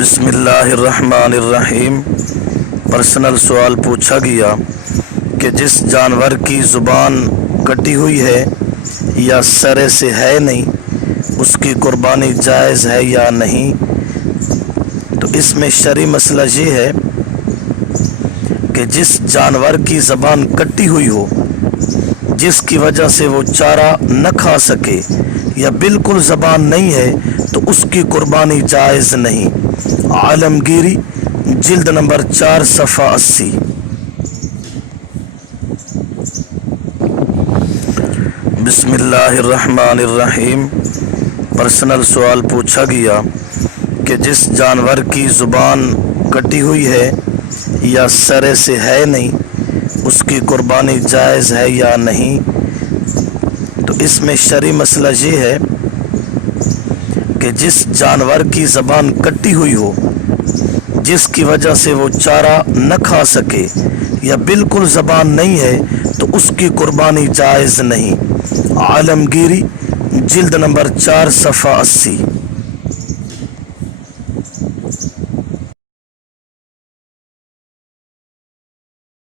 بسم اللہ الرحمن الرحیم۔ پرسنل سوال پوچھا گیا کہ جس جانور کی زبان کٹی ہوئی ہے یا سرے سے ہے نہیں، اس کی قربانی جائز ہے یا نہیں؟ تو اس میں شرعی مسئلہ یہ ہے کہ جس جانور کی زبان کٹی ہوئی ہو، جس کی وجہ سے وہ چارہ نہ کھا سکے یا بالکل زبان نہیں ہے، تو اس کی قربانی جائز نہیں۔ عالمگیری جلد نمبر 4 صفحہ 80۔ بسم اللہ الرحمن الرحیم۔ پرسنل سوال پوچھا گیا کہ جس جانور کی زبان کٹی ہوئی ہے یا سرے سے ہے نہیں، اس کی قربانی جائز ہے یا نہیں؟ تو اس میں شرعی مسئلہ یہ ہے کہ جس جانور کی زبان کٹی ہوئی ہو، جس کی وجہ سے وہ چارہ نہ کھا سکے یا بالکل زبان نہیں ہے، تو اس کی قربانی جائز نہیں۔ عالمگیری جلد نمبر 4 صفحہ 80۔